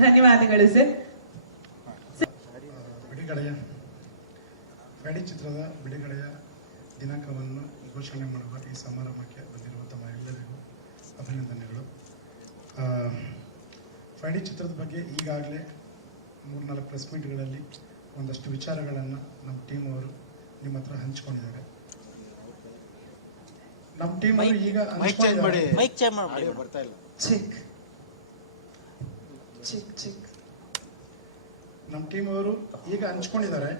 ಧನ್ಯವಾದಗಳು ಸರ್ ಬಿಡುಗಡೆಯ ಚಿತ್ರದ ಬಿಡುಗಡೆಯ ದಿನಾಂಕವನ್ನು ಘೋಷಣೆ ಮಾಡುವ ಈ ಸಮಾರಂಭಕ್ಕೆ ಬಂದಿರುವ ತಮ್ಮ ಎಲ್ಲರಿಗೂ ಅಭಿನಂದನೆಗಳು. ಫೈಡಿ ಚಿತ್ರದ ಬಗ್ಗೆ ಈಗಾಗಲೇ ಮೂರ್ನಾಲ್ಕು ಪ್ರೆಸ್ ಮೀಟ್ಗಳಲ್ಲಿ ಒಂದಷ್ಟು ವಿಚಾರಗಳನ್ನು ನಮ್ಮ ಟೀಮ್ ಅವರು ನಿಮ್ಮ ಹತ್ರ ಹಂಚ್ಕೊಂಡಿದ್ದಾರೆ. ನಮ್ಮ ಟೀಮ್ ಅವರು ಈಗ ಹಂಚ್ಕೊಂಡಿದ್ದಾರೆ. ಮೈಕ್ ಚೇಂಜ್ ಮಾಡಿ ಚಿಕ್ ಚಿಕ್. ನಮ್ಮ ಟೀಮ್ ಅವರು ಈಗ ಹಂಚ್ಕೊಂಡಿದ್ದಾರೆ.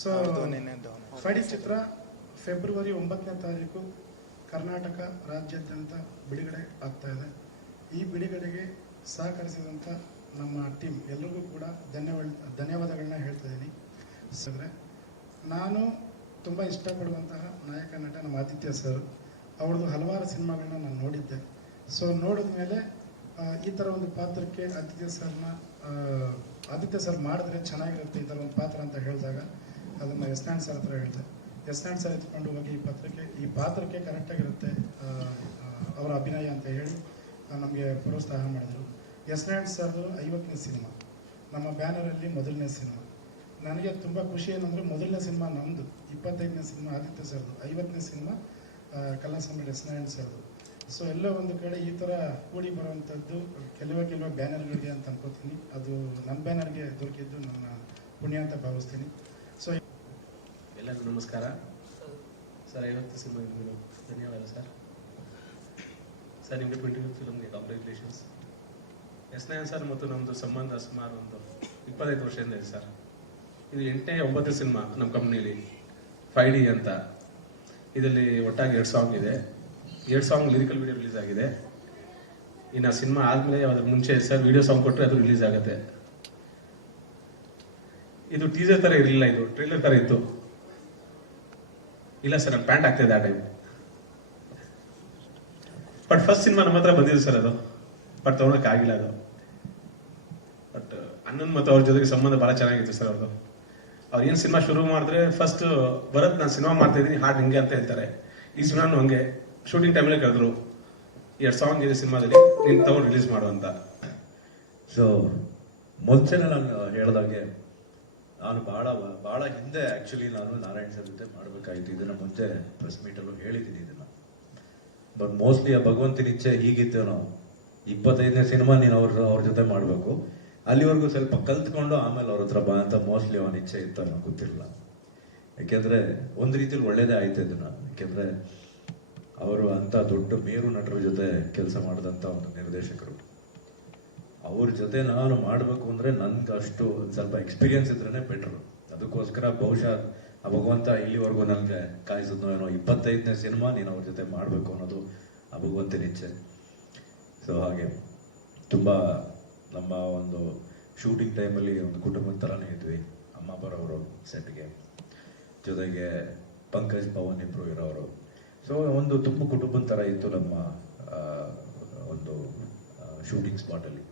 ಸೊ ಫಡಿ ಚಿತ್ರ ಫೆಬ್ರವರಿ ಒಂಬತ್ತನೇ ತಾರೀಕು ಕರ್ನಾಟಕ ರಾಜ್ಯಾದ್ಯಂತ ಬಿಡುಗಡೆ ಆಗ್ತಾ ಇದೆ. ಈ ಬಿಡುಗಡೆಗೆ ಸಹಕರಿಸಿದಂಥ ನಮ್ಮ ಟೀಮ್ ಎಲ್ಲರಿಗೂ ಕೂಡ ಧನ್ಯವಾದ ಧನ್ಯವಾದಗಳನ್ನ ಹೇಳ್ತಾ ಇದ್ದೀನಿ ಸರ್ ನಾನು ತುಂಬ ಇಷ್ಟಪಡುವಂತಹ ನಾಯಕ ನಟ ನಮ್ಮ ಆದಿತ್ಯ ಸರ್. ಅವ್ರದ್ದು ಹಲವಾರು ಸಿನಿಮಾಗಳನ್ನ ನಾನು ನೋಡಿದ್ದೆ. ಸೊ ನೋಡಿದ ಮೇಲೆ ಈ ಥರ ಒಂದು ಪಾತ್ರಕ್ಕೆ ಆದಿತ್ಯ ಸರ್ನ ಆದಿತ್ಯ ಸರ್ ಮಾಡಿದ್ರೆ ಚೆನ್ನಾಗಿರುತ್ತೆ ಈ ಥರ ಒಂದು ಪಾತ್ರ ಅಂತ ಹೇಳಿದಾಗ ಅದನ್ನು ಯಸ್ನಾಣ್ ಸರ್ ಹತ್ರ ಹೇಳಿದೆ. ಯಸ್ನಾಣ್ ಸರ್ ಎತ್ಕೊಂಡು ಹೋಗಿ ಈ ಪಾತ್ರಕ್ಕೆ ಈ ಪಾತ್ರಕ್ಕೆ ಕರೆಕ್ಟಾಗಿರುತ್ತೆ ಅವರ ಅಭಿನಯ ಅಂತ ಹೇಳಿ ನಮಗೆ ಪ್ರೋತ್ಸಾಹ ಮಾಡಿದರು. ಯಸ್ನಾಣ್ ಸರ್ದು ಐವತ್ತನೇ ಸಿನಿಮಾ, ನಮ್ಮ ಬ್ಯಾನರಲ್ಲಿ ಮೊದಲನೇ ಸಿನಿಮಾ. ನನಗೆ ತುಂಬ ಖುಷಿ ಏನಂದರೆ ಮೊದಲನೇ ಸಿನಿಮಾ ನಮ್ಮದು ಇಪ್ಪತ್ತೈದನೇ ಸಿನಿಮಾ ಆದಿತ್ಯ ಸರ್ದು, ಐವತ್ತನೇ ಸಿನಿಮಾ ಕಲಾಸಂಬಳ ಯಸ್ನಾರಾಯಣ್ ಸರ್ದು. ಸೊ ಎಲ್ಲ ಒಂದು ಕಡೆ ಈ ಥರ ಕೂಡಿ ಬರುವಂಥದ್ದು ಕೆಲವೇ ಕೆಲವು ಬ್ಯಾನರ್ಗಳಿಗೆ ಅಂತ ಅನ್ಕೋತೀನಿ. ಅದು ನನ್ನ ಬ್ಯಾನರ್ಗೆ ದೊರಕಿದ್ದು ನನ್ನ ಪುಣ್ಯ ಅಂತ ಭಾವಿಸ್ತೀನಿ. ಸೊ ಎಲ್ಲರಿಗೂ ನಮಸ್ಕಾರ. ಸರ್ ಐವತ್ತು ಸಿನಿಮಾ ನಿಮಗೂ ಧನ್ಯವಾದ ಸರ್. ಸರ್ ನಿಮಗೆ ಟ್ವೆಂಟಿ ಫಿಫ್ತ್ ಫಿಲಮ್ಗೆ ಕಾಂಗ್ರ್ಯಾಚುಲೇಷನ್ಸ್ ಎಸ್ ನಯನ್ ಸರ್ ಮತ್ತು ನಮ್ಮದು ಸಂಬಂಧ ಸುಮಾರು ಒಂದು ಇಪ್ಪತ್ತೈದು ವರ್ಷದಿಂದ ಇದೆ ಸರ್. ಇದು ಎಂಟನೇ ಒಂಬತ್ತು ಸಿನಿಮಾ ನಮ್ಮ ಕಂಪ್ನಿಲಿ ಫೈ ಡಿ ಅಂತ. ಇದರಲ್ಲಿ ಒಟ್ಟಾಗಿ ಎರಡು ಸಾಂಗ್ ಇದೆ. ಎರಡು ಸಾಂಗ್ ಲಿರಿಕಲ್ ವಿಡಿಯೋ ರಿಲೀಸ್ ಆಗಿದೆ. ಇನ್ನು ಸಿನಿಮಾ ಆದಮೇಲೆ ಅದ್ರ ಮುಂಚೆ ಸರ್ ವಿಡಿಯೋ ಸಾಂಗ್ ಕೊಟ್ಟರೆ ಅದು ರಿಲೀಸ್ ಆಗುತ್ತೆ. ಇದು ಟೀಸರ್ ಥರ ಇರಲಿಲ್ಲ ಇದು ಟ್ರೈಲರ್ ಥರ ಇತ್ತು. ಇಲ್ಲ ಸರ್ ನಾನು ಪ್ಯಾಂಟ್ ಆಗ್ತಿದೆ ಆ ಟೈಮ್ ಬಟ್ ಫಸ್ಟ್ ಸಿನಿಮಾ ನಮ್ಮ ಹತ್ರ ಬಂದಿದೆ ಸರ್ ಅದು. ಬಟ್ ತೊಗೊಳಕ್ಕೆ ಆಗಿಲ್ಲ ಅದು. ಬಟ್ ಅಣ್ಣನ್ ಮತ್ತು ಅವ್ರ ಜೊತೆಗೆ ಸಂಬಂಧ ಭಾಳ ಚೆನ್ನಾಗಿತ್ತು ಸರ್ ಅವ್ರದ್ದು ಅವ್ರು ಏನು ಸಿನಿಮಾ ಶುರು ಮಾಡಿದ್ರೆ ಫಸ್ಟ್ ಭರತ್ ನಾನು ಸಿನಿಮಾ ಮಾಡ್ತಾ ಇದ್ದೀನಿ, ಹಾಡು ಹಿಂಗೆ ಅಂತ ಹೇಳ್ತಾರೆ. ಈ ಸಿನಿಮಾನು ಹಂಗೆ. ಶೂಟಿಂಗ್ ಟೈಮಲ್ಲೇ ಕರೆದ್ರು ಎರಡು ಸಾಂಗ್ ಇದೆ ಸಿನಿಮಾದಲ್ಲಿ, ನೀನು ತಗೊಂಡು ರಿಲೀಸ್ ಮಾಡು ಅಂತ. ಸೊ ಮೊದಲೇ ನಾನು ಹೇಳ್ದಾಗೆ, ನಾನು ಬಹಳ ಬಹಳ ಹಿಂದೆ ಆ್ಯಕ್ಚುಲಿ ನಾನು ನಾರಾಯಣ್ ಸರ್ ಜೊತೆ ಮಾಡಬೇಕಾಗಿತ್ತು ಇದನ್ನ ಮುಂಚೆ ಪ್ರೆಸ್ ಮೀಟಲ್ಲೂ ಹೇಳಿದ್ದೀನಿ ಇದನ್ನು. ಬಟ್ ಮೋಸ್ಟ್ಲಿ ಆ ಭಗವಂತನ ಇಚ್ಛೆ ಹೀಗಿತ್ತೇನೋ ಇಪ್ಪತ್ತೈದನೇ ಸಿನಿಮಾ ನೀನು ಅವ್ರ ಅವ್ರ ಜೊತೆ ಮಾಡಬೇಕು. ಅಲ್ಲಿವರೆಗೂ ಸ್ವಲ್ಪ ಕಲ್ತ್ಕೊಂಡು ಆಮೇಲೆ ಅವ್ರ ಹತ್ರ ಬಾ ಅಂತ ಮೋಸ್ಟ್ಲಿ ಅವನ ಇಚ್ಛೆ ಇತ್ತು ಅನ್ನೋ ಗೊತ್ತಿರಲಿಲ್ಲ ಯಾಕೆಂದ್ರೆ ಒಂದು ರೀತಿಯಲ್ಲಿ ಒಳ್ಳೇದೇ ಆಯ್ತು ಇದನ್ನು. ಯಾಕೆಂದ್ರೆ ಅವರು ಅಂತ ದೊಡ್ಡ ಮೇರು ನಟರ ಜೊತೆ ಕೆಲಸ ಮಾಡಿದಂಥ ಒಂದು ನಿರ್ದೇಶಕರು. ಅವ್ರ ಜೊತೆ ನಾನು ಮಾಡಬೇಕು ಅಂದ್ರೆ ನನ್ಗೆ ಅಷ್ಟು ಸ್ವಲ್ಪ ಎಕ್ಸ್ಪೀರಿಯನ್ಸ್ ಇದ್ರೇನೆ ಬೆಟ್ರು ಅದಕ್ಕೋಸ್ಕರ ಬಹುಶಃ ಆ ಭಗವಂತ ಇಲ್ಲಿವರೆಗೂ ನನಗೆ ಕಾಯಿಸಿದ್ನೋ ಏನೋ ಇಪ್ಪತ್ತೈದನೇ ಸಿನಿಮಾ ನೀನು ಅವ್ರ ಜೊತೆ ಮಾಡಬೇಕು ಅನ್ನೋದು ಆ ಭಗವಂತನ ಇಚ್ಛೆ. ಸೊ ಹಾಗೆ ತುಂಬ ನಮ್ಮ ಒಂದು ಶೂಟಿಂಗ್ ಟೈಮಲ್ಲಿ ಒಂದು ಕುಟುಂಬದ ಥರನೇ ಇದ್ವಿ, ಅಮ್ಮ ಬರೋರು ಸೆಟ್ಗೆ ಜೊತೆಗೆ ಪಂಕಜ್ ಪವನ್ ಇಬ್ಬರು ಇರೋರು. ಸೊ ಒಂದು ತುಂಬ ಕುಟುಂಬದ ಥರ ಇತ್ತು ನಮ್ಮ ಒಂದು ಶೂಟಿಂಗ್ ಸ್ಪಾಟಲ್ಲಿ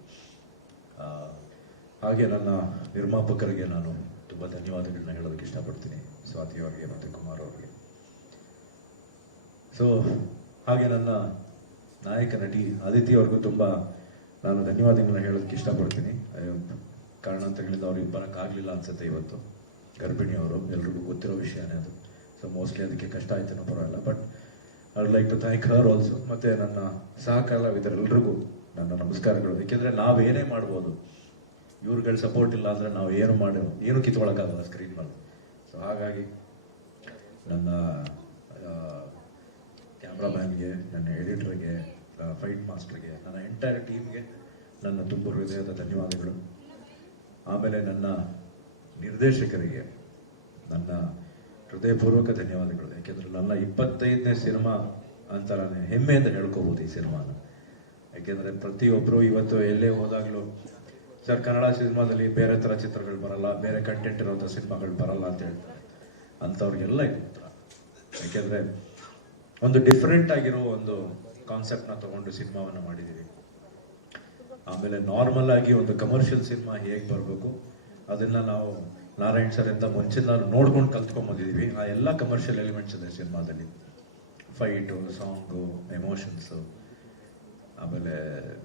ಹಾಗೆ ನನ್ನ ನಿರ್ಮಾಪಕರಿಗೆ ನಾನು ತುಂಬ ಧನ್ಯವಾದಗಳನ್ನ ಹೇಳೋದಕ್ಕೆ ಇಷ್ಟಪಡ್ತೀನಿ. ಸ್ವಾತಿ ಅವರಿಗೆ ಮತ್ತು ಕುಮಾರ್ ಅವರಿಗೆ. ಸೊ ಹಾಗೆ ನನ್ನ ನಾಯಕ ನಟಿ ಆದಿತಿ ಅವ್ರಿಗೂ ತುಂಬ ನಾನು ಧನ್ಯವಾದಗಳನ್ನ ಹೇಳೋದಕ್ಕೆ ಇಷ್ಟಪಡ್ತೀನಿ. ಕಾರಣಾಂತರಗಳಿಂದ ಅವ್ರಿಗೆ ಬರೋಕ್ಕಾಗಲಿಲ್ಲ ಅನ್ಸುತ್ತೆ ಇವತ್ತು. ಗರ್ಭಿಣಿ ಅವರು, ಎಲ್ರಿಗೂ ಗೊತ್ತಿರೋ ವಿಷಯನೇ ಅದು. ಸೊ ಮೋಸ್ಟ್ಲಿ ಅದಕ್ಕೆ ಕಷ್ಟ ಆಯ್ತೇನೋ ಪರವಾಗಿಲ್ಲ but I like to thank her also ಮತ್ತೆ ನನ್ನ ಸಹಕಲಾವಿದರೆಲ್ಲರಿಗೂ ನನ್ನ ನಮಸ್ಕಾರಗಳು. ಏಕೆಂದ್ರೆ ನಾವೇನೇ ಮಾಡ್ಬೋದು, ಇವ್ರುಗಳ ಸಪೋರ್ಟ್ ಇಲ್ಲ ಅಂದ್ರೆ ನಾವು ಏನು ಮಾಡಿ ಏನು ಕಿತ್ಕೊಳಕ್ಕಾಗಲ್ಲ ಸ್ಕ್ರೀನ್ ಮೇಲೆ. ಸೊ ಹಾಗಾಗಿ ನನ್ನ ಕ್ಯಾಮ್ರಾಮ್ಯಾನ್ಗೆ ನನ್ನ ಎಡಿಟರ್ಗೆ ಫೈಟ್ ಮಾಸ್ಟರ್ಗೆ ನನ್ನ ಎಂಟೈರ್ ಟೀಮ್ಗೆ ನನ್ನ ತುಂಬ ಹೃದಯದ ಧನ್ಯವಾದಗಳು. ಆಮೇಲೆ ನನ್ನ ನಿರ್ದೇಶಕರಿಗೆ ನನ್ನ ಹೃದಯಪೂರ್ವಕ ಧನ್ಯವಾದಗಳು. ಯಾಕೆಂದ್ರೆ ನನ್ನ ಇಪ್ಪತ್ತೈದನೇ ಸಿನಿಮಾ ಅಂತ ನಾನು ಹೆಮ್ಮೆಯಿಂದ ಹೇಳ್ಕೋಬಹುದು ಈ ಸಿನಿಮಾನ. ಯಾಕೆಂದ್ರೆ ಪ್ರತಿಯೊಬ್ಬರು ಇವತ್ತು ಎಲ್ಲೇ ಹೋದಾಗಲೂ ಸರ್, ಕನ್ನಡ ಸಿನಿಮಾದಲ್ಲಿ ಬೇರೆ ಥರ ಚಿತ್ರಗಳು ಬರಲ್ಲ, ಬೇರೆ ಕಂಟೆಂಟ್ ಇರೋಂಥ ಸಿನಿಮಾಗಳು ಬರಲ್ಲ ಅಂತ ಹೇಳ್ತಾರೆ. ಅಂಥವ್ರಿಗೆಲ್ಲ ಇದು ಉತ್ತರ. ಯಾಕೆಂದ್ರೆ ಒಂದು ಡಿಫ್ರೆಂಟ್ ಆಗಿರೋ ಒಂದು ಕಾನ್ಸೆಪ್ಟ್ನ ತಗೊಂಡು ಸಿನಿಮಾವನ್ನು ಮಾಡಿದ್ದೀವಿ ಆಮೇಲೆ ನಾರ್ಮಲ್ ಆಗಿ ಒಂದು ಕಮರ್ಷಿಯಲ್ ಸಿನಿಮಾ ಹೇಗೆ ಬರಬೇಕು, ಅದನ್ನು ನಾವು ನಾರಾಯಣ್ ಸರ್ ಅಂತ ಮುಂಚೆ ನಾವು ನೋಡ್ಕೊಂಡು ಕಲ್ತ್ಕೊಂಬಂದಿದ್ದೀವಿ ಆ ಎಲ್ಲ ಕಮರ್ಷಿಯಲ್ ಎಲಿಮೆಂಟ್ಸ್ ಇದೆ ಸಿನಿಮಾದಲ್ಲಿ. ಫೈಟು ಸಾಂಗು ಎಮೋಷನ್ಸು ಆಮೇಲೆ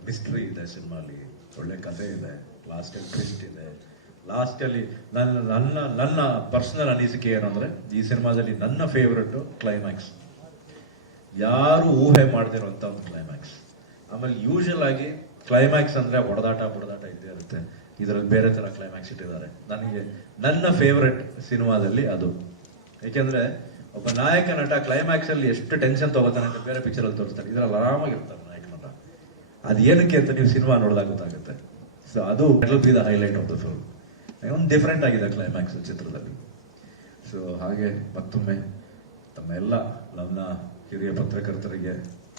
ಮಿಸ್ಟ್ರಿ ಇದೆ ಸಿನಿಮಾಲಿ. ಒಳ್ಳೆ ಕಥೆ ಇದೆ. ಲಾಸ್ಟಲ್ಲಿ ಟ್ವಿಸ್ಟ್ ಇದೆ. ಲಾಸ್ಟಲ್ಲಿ ನನ್ನ ನನ್ನ ನನ್ನ ಪರ್ಸನಲ್ ಅನಿಸಿಕೆ ಏನಂದ್ರೆ ಈ ಸಿನಿಮಾದಲ್ಲಿ ನನ್ನ ಫೇವ್ರೆಟ್ ಕ್ಲೈಮ್ಯಾಕ್ಸ್ ಯಾರು ಊಹೆ ಮಾಡದಿರುವಂತ ಒಂದು ಕ್ಲೈಮ್ಯಾಕ್ಸ್ ಆಮೇಲೆ ಯೂಶಲ್ ಆಗಿ ಕ್ಲೈಮ್ಯಾಕ್ಸ್ ಅಂದ್ರೆ ಹೊಡೆದಾಟ ಬಡದಾಟ ಇದ್ದೇ ಇರುತ್ತೆ. ಇದರಲ್ಲಿ ಬೇರೆ ತರ ಕ್ಲೈಮ್ಯಾಕ್ಸ್ ಇಟ್ಟಿದ್ದಾರೆ. ನನಗೆ ನನ್ನ ಫೇವ್ರೆಟ್ ಸಿನಿಮಾದಲ್ಲಿ ಅದು. ಏಕೆಂದ್ರೆ ಒಬ್ಬ ನಾಯಕ ನಟ ಕ್ಲೈಮ್ಯಾಕ್ಸ್ ಅಲ್ಲಿ ಎಷ್ಟು ಟೆನ್ಷನ್ ತಗೋತಾನೆ ಅಂತ ಬೇರೆ ಪಿಕ್ಚರ್ ಅಲ್ಲಿ ತೋರಿಸ್ತಾರೆ. ಇದರಲ್ಲಿ ಆರಾಮಾಗಿರ್ತಾರೆ ನಾಯಕ ನಟ. ಅದು ಏನಕ್ಕೆ ಅಂತ ನೀವು ಸಿನಿಮಾ ನೋಡಿದಾಗ ಗೊತ್ತಾಗುತ್ತೆ. ಸೊ ಅದು be the highlight of the film ಒಂದು ಡಿಫ್ರೆಂಟ್ ಆಗಿದೆ ಕ್ಲೈಮ್ಯಾಕ್ಸ್ ಚಿತ್ರದಲ್ಲಿ. ಸೊ ಹಾಗೆ ಮತ್ತೊಮ್ಮೆ ತಮ್ಮ ಎಲ್ಲ ನನ್ನ ಹಿರಿಯ ಪತ್ರಕರ್ತರಿಗೆ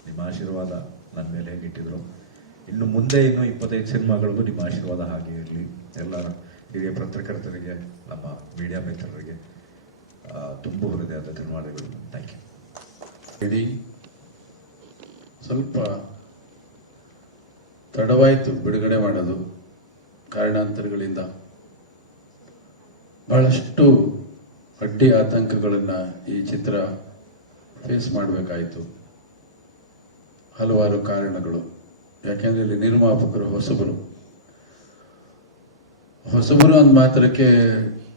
ನಿಮ್ಮ ಆಶೀರ್ವಾದ ನನ್ನ ಮೇಲೆ ಹೇಗಿಟ್ಟಿದ್ರು. ಇನ್ನು ಮುಂದೆ ಇನ್ನು ಇಪ್ಪತ್ತೈದು ಸಿನಿಮಾಗಳಿಗೂ ನಿಮ್ಮ ಆಶೀರ್ವಾದ ಹಾಗೆ ಇರಲಿ. ಎಲ್ಲ ಹಿರಿಯ ಪತ್ರಕರ್ತರಿಗೆ, ನಮ್ಮ ಮೀಡಿಯಾ ಮಿತ್ರರಿಗೆ ತುಂಬ ಹೃದಯದ ಧನ್ಯವಾದಗಳು. ಥ್ಯಾಂಕ್ ಯು ಸ್ವಲ್ಪ ತಡವಾಯಿತು ಬಿಡುಗಡೆ ಮಾಡೋದು. ಕಾರಣಾಂತರಗಳಿಂದ ಬಹಳಷ್ಟು ಅಡ್ಡಿ ಆತಂಕಗಳನ್ನು ಈ ಚಿತ್ರ ಫೇಸ್ ಮಾಡಬೇಕಾಯಿತು. ಹಲವಾರು ಕಾರಣಗಳು. ಯಾಕೆಂದ್ರೆ ಇಲ್ಲಿ ನಿರ್ಮಾಪಕರು ಹೊಸಬರು. ಹೊಸಬರು ಅಂದ ಮಾತ್ರಕ್ಕೆ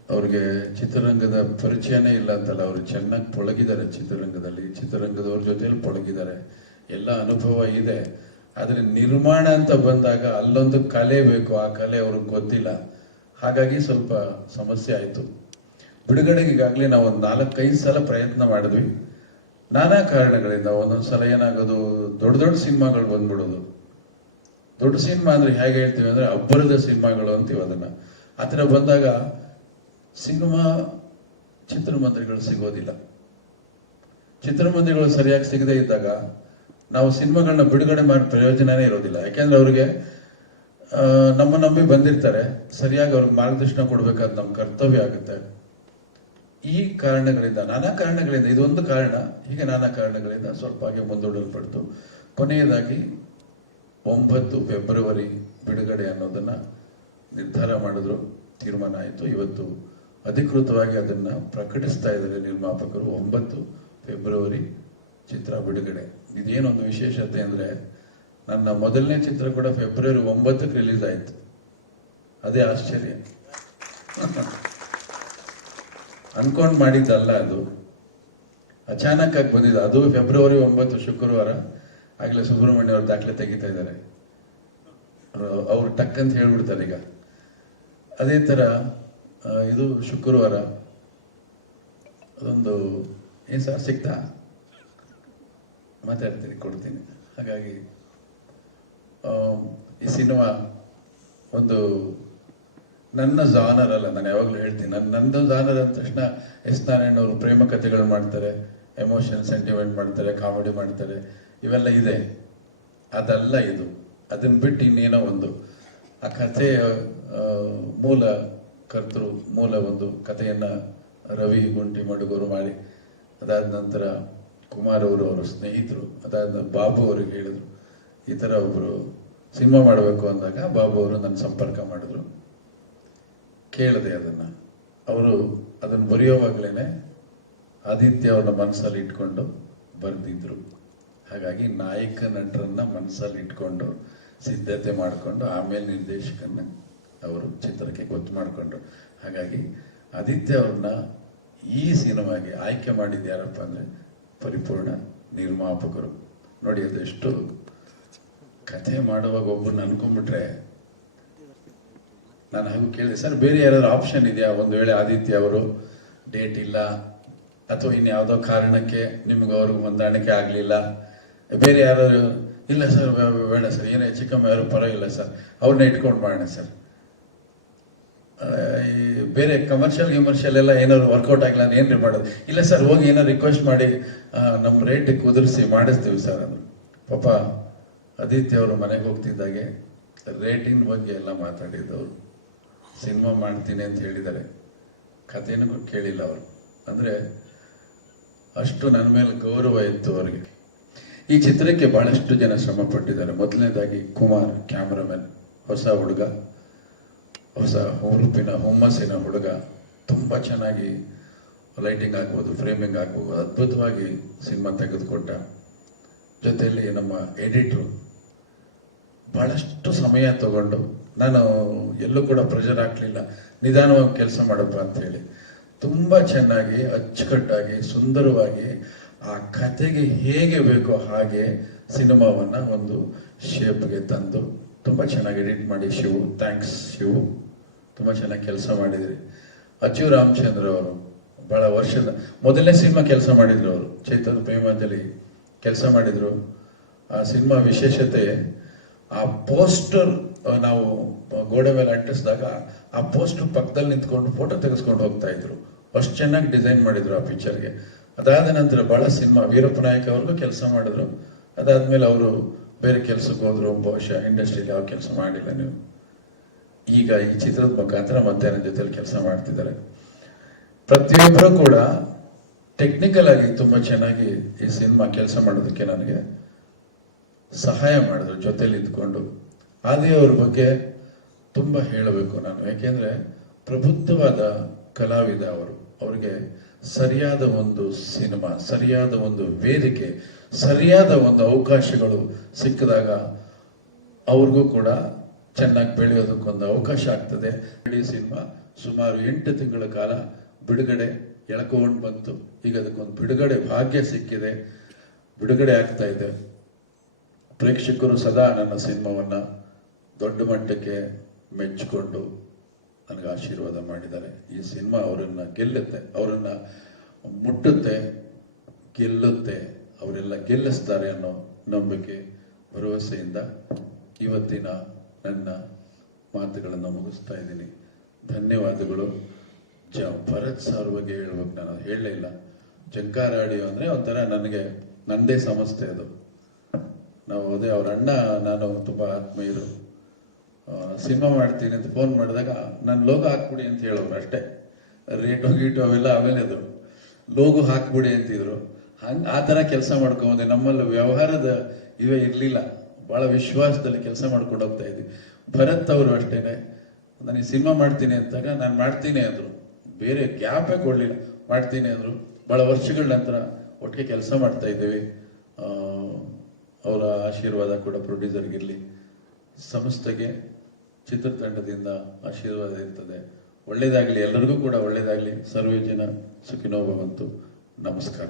ಅವ್ರಿಗೆ ಚಿತ್ರರಂಗದ ಪರಿಚಯನೇ ಇಲ್ಲ ಅಂತಲ್ಲ. ಅವರು ಚೆನ್ನಾಗಿ ಪೊಳಗಿದ್ದಾರೆ ಚಿತ್ರರಂಗದಲ್ಲಿ. ಚಿತ್ರರಂಗದವ್ರ ಜೊತೆಯಲ್ಲಿ ಪೊಳಗಿದ್ದಾರೆ. ಎಲ್ಲ ಅನುಭವ ಇದೆ. ಆದರೆ ನಿರ್ಮಾಣ ಅಂತ ಬಂದಾಗ ಅಲ್ಲೊಂದು ಕಲೆ ಬೇಕು. ಆ ಕಲೆ ಅವ್ರಿಗೆ ಗೊತ್ತಿಲ್ಲ. ಹಾಗಾಗಿ ಸ್ವಲ್ಪ ಸಮಸ್ಯೆ ಆಯಿತು. ಬಿಡುಗಡೆಗೆ ಈಗಾಗಲೇ ನಾವು ಒಂದು ನಾಲ್ಕೈದು ಸಲ ಪ್ರಯತ್ನ ಮಾಡಿದ್ವಿ. ನಾನಾ ಕಾರಣಗಳಿಂದ ಒಂದೊಂದು ಸಲ ಏನಾಗೋದು, ದೊಡ್ಡ ದೊಡ್ಡ ಸಿನಿಮಾಗಳು ಬಂದ್ಬಿಡೋದು. ದೊಡ್ಡ ಸಿನಿಮಾ ಅಂದ್ರೆ ಹೇಗೆ ಹೇಳ್ತೀವಿ ಅಂದ್ರೆ ಅಬ್ಬರದ ಸಿನಿಮಾಗಳು ಅಂತೀವಿ ಅದನ್ನ. ಆ ಥರ ಬಂದಾಗ ಸಿನಿಮಾ ಚಿತ್ರಮಂದಿರಗಳು ಸಿಗೋದಿಲ್ಲ. ಚಿತ್ರಮಂದಿರಗಳು ಸರಿಯಾಗಿ ಸಿಗದೇ ಇದ್ದಾಗ ನಾವು ಸಿನಿಮಾಗಳನ್ನ ಬಿಡುಗಡೆ ಮಾಡಿ ಪ್ರಯೋಜನನೇ ಇರೋದಿಲ್ಲ. ಯಾಕೆಂದ್ರೆ ಅವ್ರಿಗೆ ನಮ್ಮ ನಂಬಿ ಬಂದಿರ್ತಾರೆ. ಸರಿಯಾಗಿ ಅವ್ರಿಗೆ ಮಾರ್ಗದರ್ಶನ ಕೊಡಬೇಕಾದ ನಮ್ಮ ಕರ್ತವ್ಯ ಆಗುತ್ತೆ. ಈ ಕಾರಣಗಳಿಂದ, ನಾನಾ ಕಾರಣಗಳಿಂದ, ಇದೊಂದು ಕಾರಣ, ಹೀಗೆ ನಾನಾ ಕಾರಣಗಳಿಂದ ಸ್ವಲ್ಪ ಹಾಗೆ ಮುಂದೂಡಲ್ಪಡ್ತು. ಕೊನೆಯದಾಗಿ ಒಂಬತ್ತು ಫೆಬ್ರವರಿ ಬಿಡುಗಡೆ ಅನ್ನೋದನ್ನ ನಿರ್ಧಾರ ಮಾಡಿದ್ರು, ತೀರ್ಮಾನ ಆಯಿತು. ಇವತ್ತು ಅಧಿಕೃತವಾಗಿ ಅದನ್ನ ಪ್ರಕಟಿಸ್ತಾ ಇದ್ದಾರೆ ನಿರ್ಮಾಪಕರು. ಒಂಬತ್ತು ಫೆಬ್ರವರಿ ಚಿತ್ರ ಬಿಡುಗಡೆ. ಇದೇನೊಂದು ವಿಶೇಷತೆ ಅಂದರೆ, ನನ್ನ ಮೊದಲನೇ ಚಿತ್ರ ಕೂಡ ಫೆಬ್ರವರಿ ಒಂಬತ್ತಕ್ಕೆ ರಿಲೀಸ್ ಆಯಿತು. ಅದೇ ಆಶ್ಚರ್ಯ. ಅನ್ಕೊಂಡು ಮಾಡಿದ್ದಲ್ಲ ಅದು. ಅಚಾನಕ್ ಆಗಿ ಬಂದಿದ್ದು ಅದು ಫೆಬ್ರವರಿ ಒಂಬತ್ತು ಶುಕ್ರವಾರ. ಆಗ್ಲೇ ಸುಬ್ರಹ್ಮಣ್ಯ ಅವರು ದಾಖಲೆ ತೆಗಿತಾ ಇದ್ದಾರೆ. ಅವ್ರು- ಅವ್ರು ಟಕ್ ಅಂತ ಹೇಳ್ಬಿಡ್ತಾರೆ ಈಗ. ಅದೇ ತರ ಇದು ಶುಕ್ರವಾರ. ಅದೊಂದು, ಏನು ಸರ್ ಸಿಗ್ತಾ ಮಾತಾಡ್ತೀನಿ, ಕೊಡ್ತೀನಿ. ಹಾಗಾಗಿ ಈ ಸಿನಿಮಾ ಒಂದು ನನ್ನ ಜಾನರ್ ಅಲ್ಲ ನಾನು ಯಾವಾಗಲೂ ಹೇಳ್ತೀನಿ. ನನ್ನ ನಂದು ಜಾನರ್ ಅಂದ ತಕ್ಷಣ ಎಸ್ ನಾರಾಯಣ್ ಅವರು ಪ್ರೇಮ ಕಥೆಗಳು ಮಾಡ್ತಾರೆ, ಎಮೋಷನ್, ಸೆಂಟಿಮೆಂಟ್ ಮಾಡ್ತಾರೆ, ಕಾಮಿಡಿ ಮಾಡ್ತಾರೆ. ಇವೆಲ್ಲ ಇದೆ. ಅದಲ್ಲ ಇದು. ಅದನ್ನ ಬಿಟ್ಟು ಇನ್ನೇನೋ ಒಂದು. ಆ ಕಥೆಯ ಮೂಲ ಕರ್ತರು ಮೂಲ ಒಂದು ಕಥೆಯನ್ನು ರವಿ ಗುಂಟಿ ಮಡುಗರು ಮಾಡಿ. ಅದಾದ ನಂತರ ಕುಮಾರ್ ಅವರು ಅವರ ಸ್ನೇಹಿತರು, ಅದಾದ ಬಾಬು ಅವರಿಗೆ ಹೇಳಿದರು. ಈ ಥರ ಒಬ್ಬರು ಸಿನಿಮಾ ಮಾಡಬೇಕು ಅಂದಾಗ ಬಾಬು ಅವರು ನನ್ನ ಸಂಪರ್ಕ ಮಾಡಿದ್ರು. ಕೇಳಿದೆ ಅದನ್ನು. ಅವರು ಅದನ್ನು ಬರೆಯೋವಾಗಲೇ ಆದಿತ್ಯ ಅವ್ರನ್ನ ಮನಸ್ಸಲ್ಲಿ ಇಟ್ಕೊಂಡು ಬರೆದಿದ್ರು. ಹಾಗಾಗಿ ನಾಯಕ ನಟರನ್ನ ಮನಸ್ಸಲ್ಲಿ ಇಟ್ಕೊಂಡು ಸಿದ್ಧತೆ ಮಾಡಿಕೊಂಡು ಆಮೇಲೆ ನಿರ್ದೇಶಕನ ಅವರು ಚಿತ್ರಕ್ಕೆ ಗೊತ್ತು ಮಾಡಿಕೊಂಡ್ರು ಹಾಗಾಗಿ ಆದಿತ್ಯ ಅವ್ರನ್ನ ಈ ಸಿನಿಮಾಗೆ ಆಯ್ಕೆ ಮಾಡಿದ್ದು ಯಾರಪ್ಪ ಅಂದರೆ ಪರಿಪೂರ್ಣ ನಿರ್ಮಾಪಕರು. ನೋಡಿ ಅದೆಷ್ಟು ಕಥೆ ಮಾಡುವಾಗ ಒಬ್ಬರನ್ನ ಅನ್ಕೊಂಡ್ಬಿಟ್ರೆ ನಾನು ಹಾಗೂ ಕೇಳಿದೆ, ಸರ್, ಬೇರೆ ಯಾರಾದ್ರು ಆಪ್ಷನ್ ಇದೆಯಾ? ಒಂದು ವೇಳೆ ಆದಿತ್ಯ ಅವರು ಡೇಟ್ ಇಲ್ಲ, ಅಥವಾ ಇನ್ಯಾವುದೋ ಕಾರಣಕ್ಕೆ ನಿಮ್ಗೆ ಅವ್ರಿಗೆ ಹೊಂದಾಣಿಕೆ ಆಗಲಿಲ್ಲ ಬೇರೆ ಯಾರಾದರೂ, ಇಲ್ಲ ಸರ್ ಬೇಡ ಸರ್, ಏನೇ ಚಿಕ್ಕಮ್ಮ ಯಾರು ಪರವಾಗಿಲ್ಲ ಸರ್. ಅವ್ರನ್ನ ಇಟ್ಕೊಂಡು ಮಾಡೋಣ ಸರ್. ಈ ಬೇರೆ ಕಮರ್ಷಿಯಲ್ ಗಿಮರ್ಷಿಯಲ್ ಎಲ್ಲ ಏನಾದ್ರು ವರ್ಕೌಟ್ ಆಗಿಲ್ಲ ಅಂದ್ರೆ ಏನ್ರಿ ಮಾಡೋದು? ಇಲ್ಲ ಸರ್, ಹೋಗಿ ಏನೋ ರಿಕ್ವೆಸ್ಟ್ ಮಾಡಿ ನಮ್ಮ ರೇಟ್ ಕುದುರಿಸಿ ಮಾಡಿಸ್ತೀವಿ ಸರ್ ಅದು. ಪಾಪ ಆದಿತ್ಯ ಅವರು ಮನೆಗೆ ಹೋಗ್ತಿದ್ದಾಗೆ ರೇಟಿನ ಬಗ್ಗೆ ಎಲ್ಲ ಮಾತಾಡಿದ್ದವರು ಸಿನಿಮಾ ಮಾಡ್ತೀನಿ ಅಂತ ಹೇಳಿದ್ದಾರೆ. ಕಥೆನೂ ಕೇಳಿಲ್ಲ ಅವರು. ಅಂದ್ರೆ ಅಷ್ಟು ನನ್ನ ಮೇಲೆ ಗೌರವ ಇತ್ತು ಅವರಿಗೆ. ಈ ಚಿತ್ರಕ್ಕೆ ಬಹಳಷ್ಟು ಜನ ಶ್ರಮ ಪಟ್ಟಿದ್ದಾರೆ ಮೊದಲನೇದಾಗಿ ಕುಮಾರ್, ಕ್ಯಾಮ್ರಾಮನ್, ಹೊಸ ಹುಡುಗ, ಹೊಸ ಹುರುಪಿನ, ಹುಮ್ಮಸ್ಸಿನ ಹುಡುಗ. ತುಂಬ ಚೆನ್ನಾಗಿ ಲೈಟಿಂಗ್ ಆಗ್ಬೋದು ಫ್ರೇಮಿಂಗ್ ಆಗ್ಬೋದು ಅದ್ಭುತವಾಗಿ ಸಿನಿಮಾ ತೆಗೆದುಕೊಟ್ಟ. ಜೊತೆಯಲ್ಲಿ ನಮ್ಮ ಎಡಿಟ್ರು ಬಹಳಷ್ಟು ಸಮಯ ತಗೊಂಡು, ನಾನು ಎಲ್ಲೂ ಕೂಡ ಪ್ರೆಷರ್ ಹಾಕ್ಲಿಲ್ಲ. ನಿಧಾನವಾಗಿ ಕೆಲಸ ಮಾಡಪ್ಪ ಅಂತ ಹೇಳಿ. ತುಂಬ ಚೆನ್ನಾಗಿ, ಅಚ್ಚುಕಟ್ಟಾಗಿ, ಸುಂದರವಾಗಿ ಆ ಕತೆಗೆ ಹೇಗೆ ಬೇಕೋ ಹಾಗೆ ಸಿನಿಮಾವನ್ನ ಒಂದು ಶೇಪ್ಗೆ ತಂದು ತುಂಬಾ ಚೆನ್ನಾಗಿ ಎಡಿಟ್ ಮಾಡಿ ಶಿವು. ಥ್ಯಾಂಕ್ಸ್ ಶಿವು. ತುಂಬಾ ಚೆನ್ನಾಗಿ ಕೆಲಸ ಮಾಡಿದ್ರಿ. ಅಚ್ಚು ರಾಮಚಂದ್ರ ಅವರು ಬಹಳ ವರ್ಷದ ಮೊದಲನೇ ಸಿನಿಮಾ ಕೆಲಸ ಮಾಡಿದ್ರು ಅವರು. ಚೈತನ್ಯ ಪ್ರೇಮದಲ್ಲಿ ಕೆಲಸ ಮಾಡಿದ್ರು. ಆ ಸಿನಿಮಾ ವಿಶೇಷತೆ, ಆ ಪೋಸ್ಟರ್ ನಾವು ಗೋಡೆ ಮೇಲೆ ಅಂಟಿಸಿದಾಗ ಆ ಪೋಸ್ಟರ್ ಪಕ್ಕದಲ್ಲಿ ನಿಂತ್ಕೊಂಡು ಫೋಟೋ ತೆಗೆಸ್ಕೊಂಡು ಹೋಗ್ತಾ ಇದ್ರು. ಅಷ್ಟು ಚೆನ್ನಾಗಿ ಡಿಸೈನ್ ಮಾಡಿದ್ರು ಆ ಪಿಕ್ಚರ್ಗೆ ಅದಾದ ನಂತರ ಬಹಳ ಸಿನಿಮಾ ವೀರಪ್ಪ ನಾಯಕ್ ಅವ್ರಿಗೂ ಕೆಲಸ ಮಾಡಿದ್ರು. ಅದಾದ್ಮೇಲೆ ಅವರು ಬೇರೆ ಕೆಲಸಕ್ಕೆ ಹೋದ್ರು. ಬಹುಶಃ ಇಂಡಸ್ಟ್ರಿಯಲ್ಲಿ ಯಾವ ಕೆಲಸ ಮಾಡಿಲ್ಲ ನೀವು. ಈಗ ಈ ಚಿತ್ರದ ಮುಖಾಂತರ ಮತ್ತೆ ನನ್ನ ಜೊತೆಲಿ ಕೆಲಸ ಮಾಡ್ತಿದ್ದಾರೆ. ಪ್ರತಿಯೊಬ್ಬರು ಕೂಡ ಟೆಕ್ನಿಕಲ್ ಆಗಿ ತುಂಬ ಚೆನ್ನಾಗಿ ಈ ಸಿನಿಮಾ ಕೆಲಸ ಮಾಡೋದಕ್ಕೆ ನನಗೆ ಸಹಾಯ ಮಾಡಿದ್ರು, ಜೊತೆಲಿ ಇದ್ಕೊಂಡು. ಆದಿ ಅವ್ರ ಬಗ್ಗೆ ತುಂಬ ಹೇಳಬೇಕು ನಾನು. ಯಾಕೆಂದ್ರೆ ಪ್ರಬುದ್ಧವಾದ ಕಲಾವಿದ ಅವರು. ಅವರಿಗೆ ಸರಿಯಾದ ಒಂದು ಸಿನಿಮಾ, ಸರಿಯಾದ ಒಂದು ವೇದಿಕೆ, ಸರಿಯಾದ ಒಂದು ಅವಕಾಶಗಳು ಸಿಕ್ಕಿದಾಗ ಅವ್ರಿಗೂ ಕೂಡ ಚೆನ್ನಾಗಿ ಬೆಳೆಯೋದಕ್ಕೊಂದು ಅವಕಾಶ ಆಗ್ತದೆ. ಇಡೀ ಸಿನಿಮಾ ಸುಮಾರು ಎಂಟು ತಿಂಗಳ ಕಾಲ ಬಿಡುಗಡೆ, ಎಳ್ಕೊಂಡು ಬಂತು. ಈಗ ಅದಕ್ಕೊಂದು ಬಿಡುಗಡೆ ಭಾಗ್ಯ ಸಿಕ್ಕಿದೆ. ಬಿಡುಗಡೆ ಆಗ್ತಾ ಇದೆ. ಪ್ರೇಕ್ಷಕರು ಸದಾ ನನ್ನ ಸಿನಿಮಾವನ್ನು ದೊಡ್ಡ ಮಟ್ಟಕ್ಕೆ ಮೆಚ್ಚಿಕೊಂಡು ನನಗೆ ಆಶೀರ್ವಾದ ಮಾಡಿದ್ದಾರೆ. ಈ ಸಿನಿಮಾ ಅವರನ್ನು ಗೆಲ್ಲುತ್ತೆ, ಅವರನ್ನು ಮುಟ್ಟುತ್ತೆ, ಗೆಲ್ಲುತ್ತೆ, ಅವರೆಲ್ಲ ಗೆಲ್ಲಿಸ್ತಾರೆ ಅನ್ನೋ ನಂಬಿಕೆ, ಭರವಸೆಯಿಂದ ಇವತ್ತಿನ ನನ್ನ ಮಾತುಗಳನ್ನು ಮುಗಿಸ್ತಾ ಇದ್ದೀನಿ. ಧನ್ಯವಾದಗಳು. ಜ, ಭರತ್ ಸರ್ ಬಗ್ಗೆ ಹೇಳ್ಬೇಕು ನಾನು ಹೇಳಲೇ ಇಲ್ಲ. ಜಂಕಾರ ಆಡಿಯೋ ಅಂದರೆ ಒಂಥರ ನನಗೆ, ನಂದೇ ಸಂಸ್ಥೆ ಅದು. ನಾವು ಅದೇ, ಅವ್ರ ಅಣ್ಣ, ನಾನು ತುಂಬ ಆತ್ಮೀಯರು. ಸಿನಿಮಾ ಮಾಡ್ತೀನಿ ಅಂತ ಫೋನ್ ಮಾಡಿದಾಗ, ನಾನು ಲೋಗೋ ಹಾಕ್ಬಿಡಿ ಅಂತ ಹೇಳೋರು ಅಷ್ಟೇ. ರೇಟು ಗೀಟು ಅವೆಲ್ಲ ಆಮೇಲೆ ಅದು ಲೋಗೋ ಹಾಕ್ಬಿಡಿ ಅಂತಿದ್ರು. ಹಂಗೆ ಆ ಥರ ಕೆಲಸ ಮಾಡ್ಕೊಂಬಂದೆ. ನಮ್ಮಲ್ಲಿ ವ್ಯವಹಾರದ ಇವೇ ಇರಲಿಲ್ಲ. ಭಾಳ ವಿಶ್ವಾಸದಲ್ಲಿ ಕೆಲಸ ಮಾಡ್ಕೊಂಡು ಹೋಗ್ತಾ ಇದ್ವಿ. ಭರತ್ ಅವರು ಅಷ್ಟೇನೆ. ನನಗೆ ಸಿನಿಮಾ ಮಾಡ್ತೀನಿ ಅಂತಾಗ ನಾನು ಮಾಡ್ತೀನಿ ಅಂದರು. ಬೇರೆ ಗ್ಯಾಪೇ ಕೊಡಲಿಲ್ಲ. ಮಾಡ್ತೀನಿ ಅಂದರು. ಭಾಳ ವರ್ಷಗಳ ನಂತರ ಒಟ್ಟಿಗೆ ಕೆಲಸ ಮಾಡ್ತಾ ಇದ್ದೀವಿ. ಅವರ ಆಶೀರ್ವಾದ ಕೂಡ ಪ್ರೊಡ್ಯೂಸರ್ಗಿರಲಿ ಸಂಸ್ಥೆಗೆ ಚಿತ್ರತಂಡದಿಂದ ಆಶೀರ್ವಾದ ಇರ್ತದೆ. ಒಳ್ಳೆಯದಾಗಲಿ ಎಲ್ಲರಿಗೂ ಕೂಡ ಒಳ್ಳೆಯದಾಗಲಿ ಸರ್ವೇ ಜನ ಸುಖಿನೋ ಭವಂತು ನಮಸ್ಕಾರ.